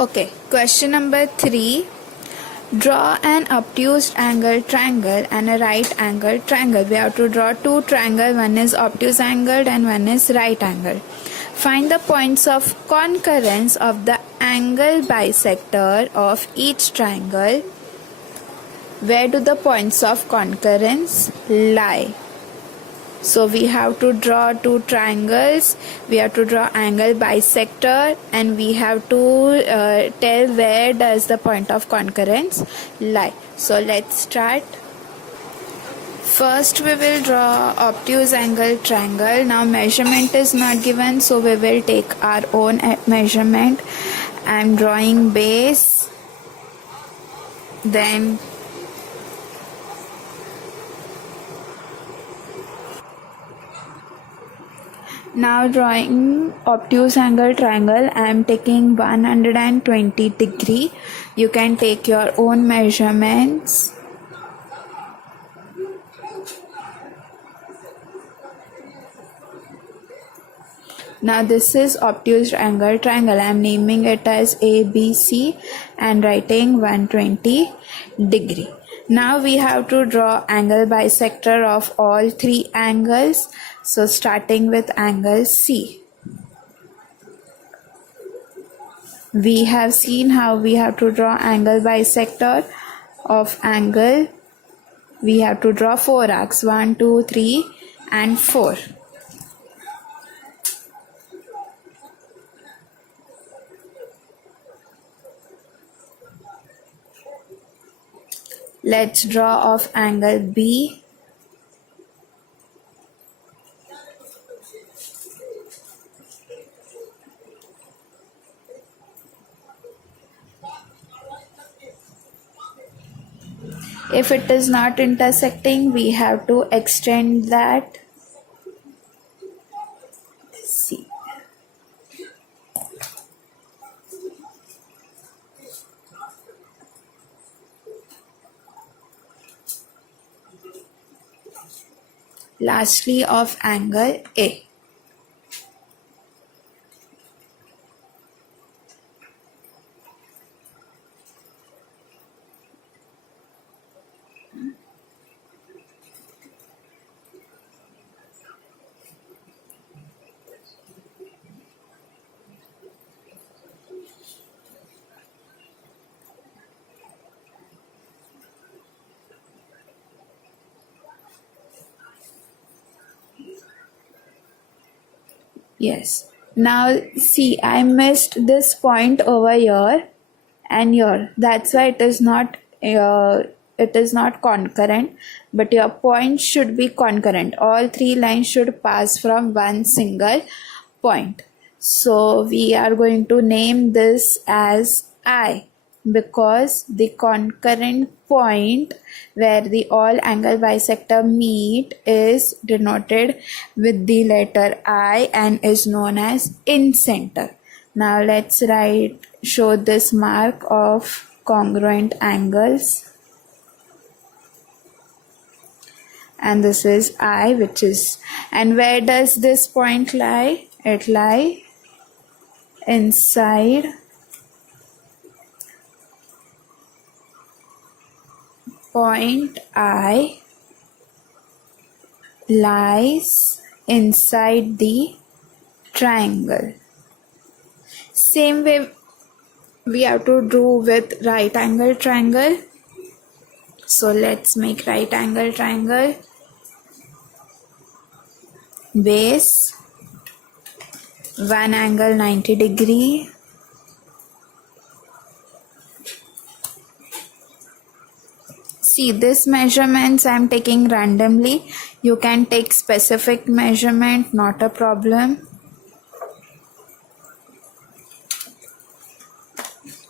Okay, question number 3. Draw an obtuse angle triangle and a right angle triangle. We have to draw two triangles, one is obtuse angled and one is right angled. Find the points of concurrence of the angle bisector of each triangle. Where do the points of concurrence lie? So we have to draw two triangles, we have to draw angle bisector, and we have to tell where does the point of concurrence lie. So let's start. First we will draw obtuse angle triangle. Now measurement is not given, so we will take our own measurement. I am drawing base, then now drawing obtuse angle triangle. I am taking 120 degree. You can take your own measurements. Now this is obtuse angle triangle. I am naming it as ABC and writing 120 degree. Now we have to draw angle bisector of all three angles. So starting with angle C. We have seen how we have to draw angle bisector of angle. We have to draw 4 arcs, 1, 2, 3 and 4. Let's draw off angle B. If it is not intersecting, we have to extend that. See. Lastly, of angle A. Yes. Now see, I missed this point over here and here. That's why it is not concurrent, but your point should be concurrent. All three lines should pass from one single point. So we are going to name this as I, because the concurrent point where the all angle bisector meet is denoted with the letter I and is known as incenter. Now let's show this mark of congruent angles, and this is I, which is, and where does this point lie? It lies inside point I lies inside the triangle. Same way we have to do with right angle triangle. So let's make right angle triangle. Base, one angle 90 degree. See, this measurements I am taking randomly. You can take specific measurement, not a problem.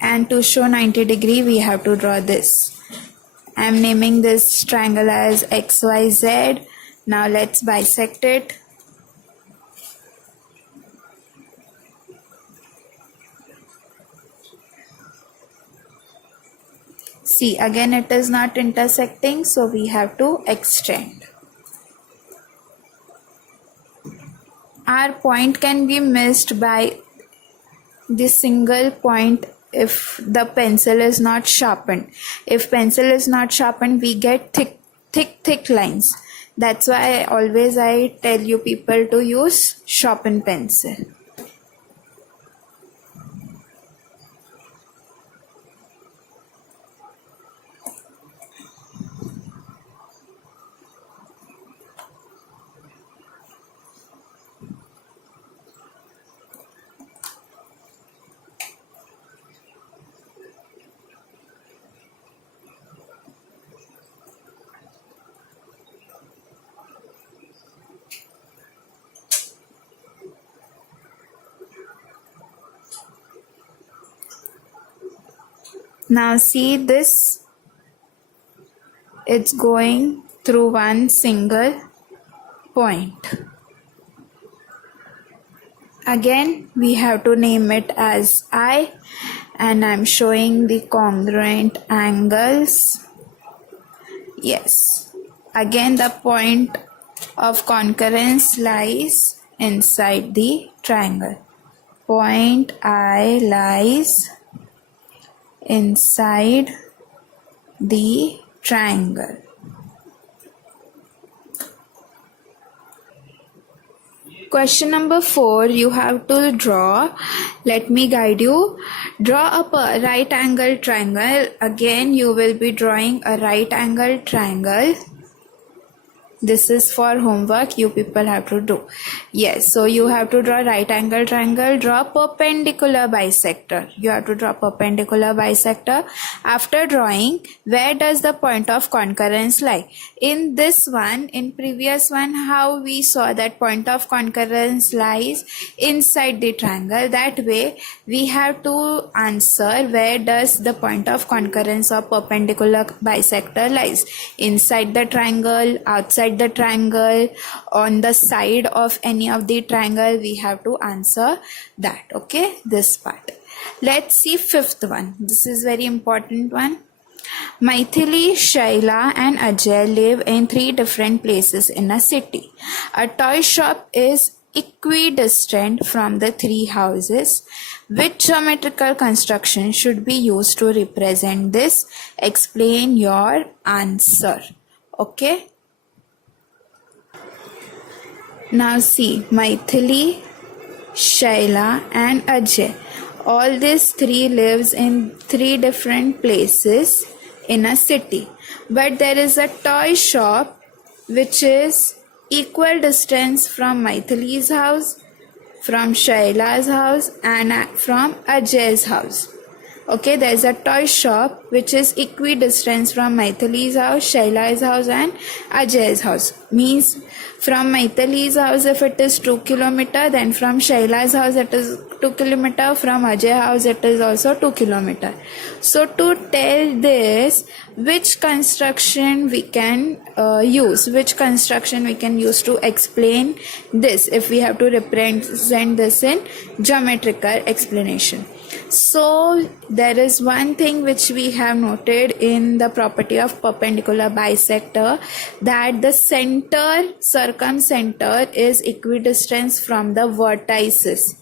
And to show 90 degree, we have to draw this. I am naming this triangle as XYZ. Now let's bisect it. See, again it is not intersecting, so we have to extend. Our point can be missed by the single point if the pencil is not sharpened. If pencil is not sharpened, we get thick lines. That's why always I tell you people to use sharpened pencil. Now see this, it's going through one single point. Again, we have to name it as I, and I'm showing the congruent angles. Yes. Again, the point of concurrence lies inside the triangle. Point I lies inside the triangle. Question number 4, you have to draw. Let me guide you. Draw a right angle triangle. Again, you will be drawing a right angle triangle. This is for homework, you people have to do. Yes, so you have to draw right angle triangle, draw perpendicular bisector. You have to draw perpendicular bisector. After drawing, where does the point of concurrence lie? In this one, in previous one, how we saw that point of concurrence lies inside the triangle. That way, we have to answer where does the point of concurrence of perpendicular bisector lies. Inside the triangle, outside the triangle, on the side of any of the triangle, we have to answer that. Okay, this part. Let's see fifth one. This is very important one. Maithili, Shaila and Ajay live in 3 different places in a city. A toy shop is equidistant from the 3 houses. Which geometrical construction should be used to represent this? Explain your answer. Okay. Now see, Maithili, Shaila and Ajay. All these 3 lives in 3 different places in a city. But there is a toy shop which is equal distance from Maithili's house, from Shaila's house and from Ajay's house. Okay, there is a toy shop which is equidistant from Maithili's house, Shaila's house and Ajay's house. Means from Maithili's house if it is 2 km, then from Shaila's house it is 2 km, from Ajay's house it is also 2 km. So to tell this, which construction we can use to explain this if we have to represent this in geometrical explanation. So there is one thing which we have noted in the property of perpendicular bisector, that the center, circumcenter is equidistant from the vertices.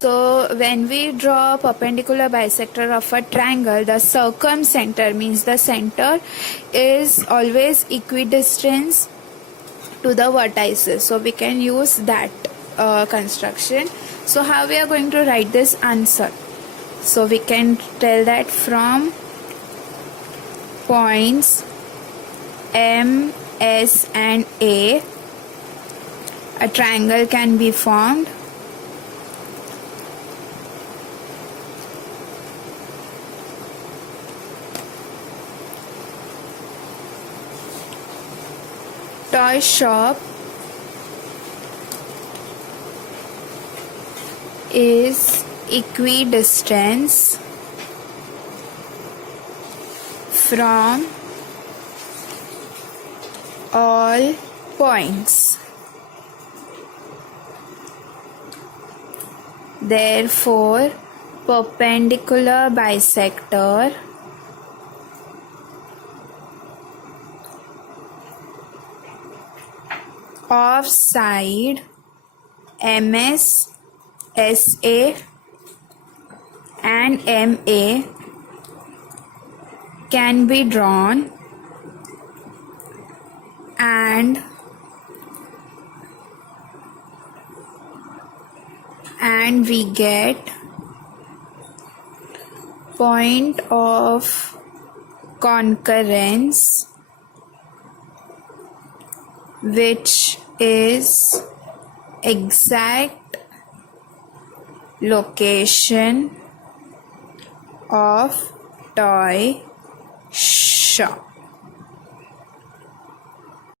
So when we draw perpendicular bisector of a triangle, the circumcenter means the center is always equidistant to the vertices. So we can use that construction. So how we are going to write this answer? So we can tell that from points M, S and A triangle can be formed. Toy shop is equidistant from all points. Therefore, perpendicular bisector of side MS, SA and and MA can be drawn, and we get point of concurrence, which is exact location of toy shop.